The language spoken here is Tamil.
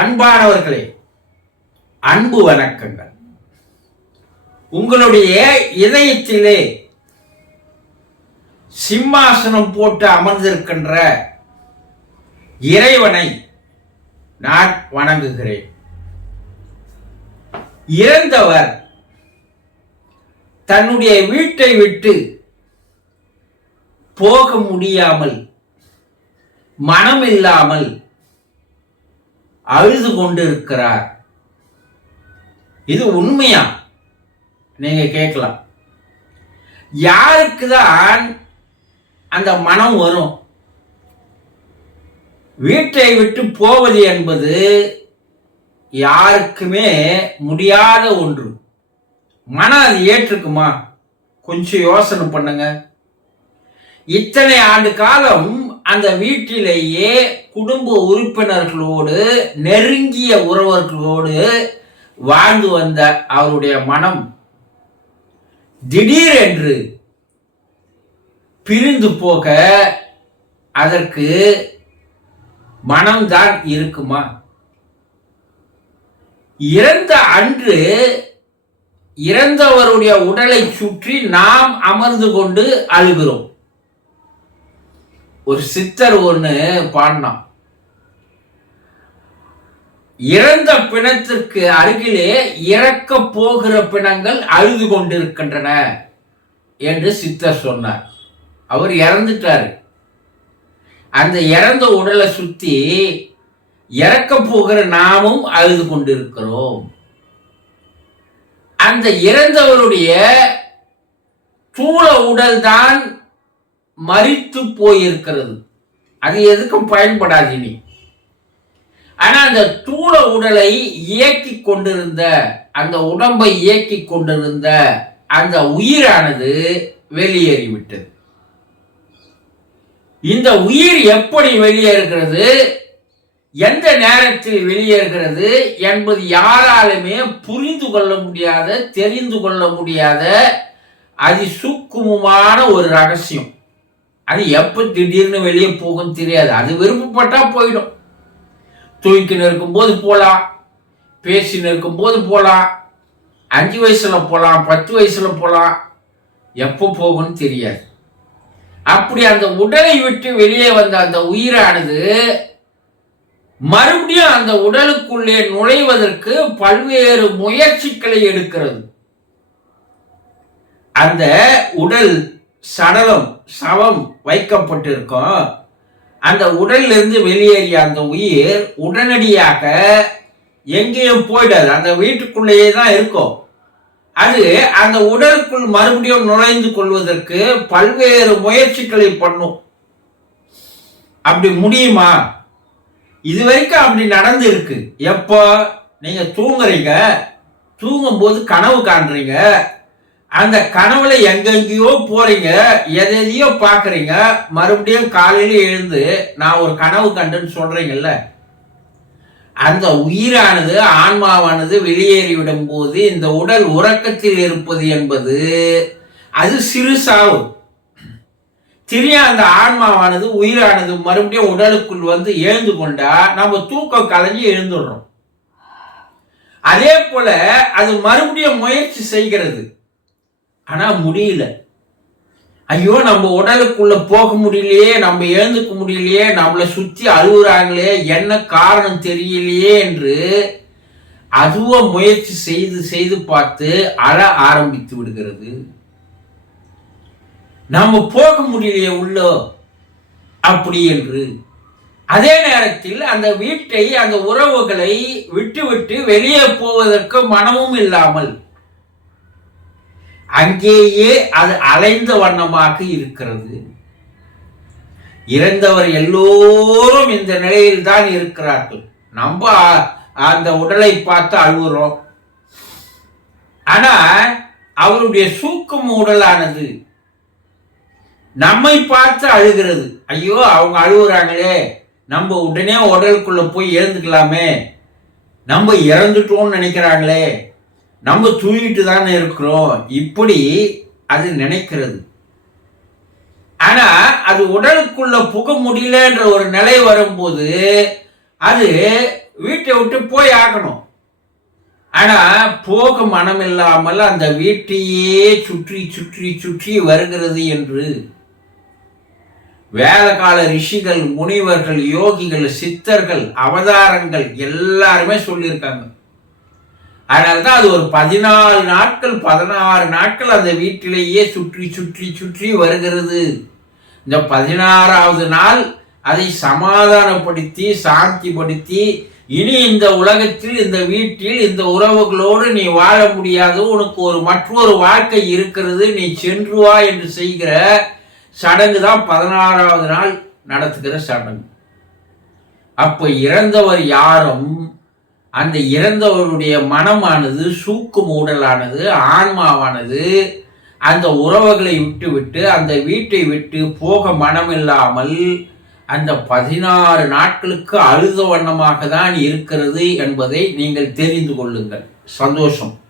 அன்பானவர்களே அன்பு வணக்கங்கள். உங்களுடைய இதயத்திலே சிம்மாசனம் போட்டு அமர்ந்திருக்கின்ற இறைவனை நான் வணங்குகிறேன். இறந்தவர் தன்னுடைய வீட்டை விட்டு போக முடியாமல் மனம் இல்லாமல் அழுது கொண்டிருக்கிறார். இது உண்மையா? நீங்க கேட்கலாம். யாருக்கு தான் அந்த மனம் வரும்? வீட்டை விட்டு போவது என்பது யாருக்குமே முடியாத ஒன்று. மனம் அது ஏற்றுக்குமா? கொஞ்சம் யோசனை பண்ணுங்க. இத்தனை ஆண்டு காலம் அந்த வீட்டிலேயே குடும்ப உறுப்பினர்களோடு நெருங்கிய உறவர்களோடு வாழ்ந்து வந்த அவருடைய மனம் திடீரென்று பிரிந்து போக அதற்கு மனம்தான் இருக்குமா? இறந்த அன்று இறந்தவருடைய உடலை சுற்றி நாம் அமர்ந்து கொண்டு அழுகிறோம். ஒரு சித்தர் ஒன்று பாடினான். இறந்த பிணத்திற்கு அருகிலே இறக்க போகிற பிணங்கள் அழுது கொண்டிருக்கின்றன என்று சித்தர் சொன்னார். அவர் இறந்துட்டாரு. அந்த இறந்த உடலை சுத்தி இறக்க போகிற நாமும் அழுது கொண்டிருக்கிறோம். அந்த இறந்தவருடைய தூள உடல் மறித்து போயிருக்கிறது. அது எதுக்கும் பயன்படாது இனி ஆனா அந்த தூள உடலை இயக்கி கொண்டிருந்த அந்த உடம்பை இயக்கி கொண்டிருந்த அந்த உயிரானது வெளியேறிவிட்டது. இந்த உயிர் எப்படி வெளியேறுகிறது? எந்த நேரத்தில் வெளியேறுகிறது என்பது யாராலுமே புரிந்து கொள்ள முடியாத தெரிந்து கொள்ள முடியாத அதிசூக்குமமான ஒரு ரகசியம். அது எப்போ திடீர்னு வெளியே போகும் தெரியாது. அது விருப்பப்பட்டா போயிடும். தூக்கின்னு இருக்கும்போது போகலாம் பேசின்னு இருக்கும்போது போகலாம் அஞ்சு வயசில் போகலாம் பத்து வயசில் போகலாம் எப்போ போகும்னு தெரியாது. அப்படி அந்த உடலை விட்டு வெளியே வந்த அந்த உயிரானது மறுபடியும் அந்த உடலுக்குள்ளே நுழைவதற்கு பல்வேறு முயற்சிகளை எடுக்கிறது. அந்த உடல் சடலம் சவம் வைக்கப்பட்டிருக்கும். அந்த உடலிலிருந்து வெளியேறிய அந்த உயிர் உடனடியாக எங்கேயும் போயிடாது. அந்த வீட்டுக்குள்ளேயே தான் இருக்கும். அது அந்த உடலுக்குள் மறுபடியும் நுழைந்து கொள்வதற்கு பல்வேறு முயற்சிகளை பண்ணும். அப்படி முடியுமா? இது வரைக்கும் அப்படி நடந்து இருக்கு எப்போ? நீங்க தூங்குறீங்க. தூங்கும்போது கனவு காண்றீங்க. அந்த கனவுல எங்கெங்கேயோ போறீங்க எதையோ பாக்குறீங்க மறுபடியும் காலையில எழுந்து நான் ஒரு கனவு கண்டுன்னு சொல்றீங்கல்ல? அந்த உயிரானது ஆன்மாவானது வெளியேறிவிடும் போது இந்த உடல் உறக்கத்தில் இருப்பது என்பது அது சிறு சாவு. திரிய அந்த ஆன்மாவானது உயிரானது மறுபடியும் உடலுக்குள் வந்து எழுந்து கொண்டா நம்ம தூக்கம் கலைஞ்சு எழுந்துடுறோம். அதே போல அது மறுபடியும் முயற்சி செய்கிறது. ஆனால் முடியல. ஐயோ நம்ம உடலுக்குள்ள போக முடியலையே நம்ம எழுந்துக்க முடியலையே நம்மளை சுற்றி அழுகுறாங்களே என்ன காரணம் தெரியலையே என்று அதுவும் முயற்சி செய்து செய்து பார்த்து அழ ஆரம்பித்து விடுகிறது. நம்ம போக முடியலையே உள்ள அப்படி என்று. அதே நேரத்தில் அந்த வீட்டை அந்த உறவுகளை விட்டுவிட்டு வெளியே போவதற்கு மனமும் இல்லாமல் அங்கேயே அது அலைந்த வண்ணமாக இருக்கிறது. இறந்தவர் எல்லோரும் இந்த நிலையில் தான் இருக்கிறார்கள். நம்ம அந்த உடலை பார்த்து அழுகுறோம். ஆனா அவருடைய சூக்கும் உடலானது நம்மை பார்த்து அழுகிறது. ஐயோ அவங்க அழுகுறாங்களே. நம்ம உடனே உடலுக்குள்ள போய் எழுந்துக்கலாமே. நம்ம இறந்துட்டோம்னு நினைக்கிறாங்களே. நம்ம தூங்கிட்டு தானே இருக்கிறோம். இப்படி அது நினைக்கிறது. ஆனா அது உடலுக்குள்ள புக முடியலன்ற ஒரு நிலை வரும்போது அது வீட்டை விட்டு போய் ஆகணும். ஆனா போக மனம் இல்லாமல் அந்த வீட்டையே சுற்றி சுற்றி சுற்றி வருகிறது என்று. வேதகால ரிஷிகள் முனிவர்கள் யோகிகள் சித்தர்கள் அவதாரங்கள் எல்லாருமே சொல்லியிருக்காங்க. அதனால்தான் அது ஒரு பதினாலு நாட்கள் பதினாறு நாட்கள் அந்த வீட்டிலேயே சுற்றி சுற்றி சுற்றி வருகிறது. இந்த பதினாறாவது நாள் அதை சமாதானப்படுத்தி சாந்திப்படுத்தி இனி இந்த உலகத்தில் இந்த வீட்டில் இந்த உறவுகளோடு நீ வாழ முடியாது. உனக்கு ஒரு மற்றொரு வாழ்க்கை இருக்கிறது. நீ சென்று வா என்று செய்கிற சடங்கு தான் பதினாறாவது நாள் நடத்துகிற சடங்கு. அப்போ இறந்தவர் யாரும் அந்த இறந்தவருடைய மனமானது சூக்கு மூடலானது ஆன்மாவானது அந்த உறவுகளை விட்டுவிட்டு அந்த வீட்டை விட்டு போக மனமில்லாமல் அந்த பதினாறு நாட்களுக்கு அழுத வண்ணமாக தான் இருக்கிறது என்பதை நீங்கள் தெரிந்து கொள்ளுங்கள். சந்தோஷம்.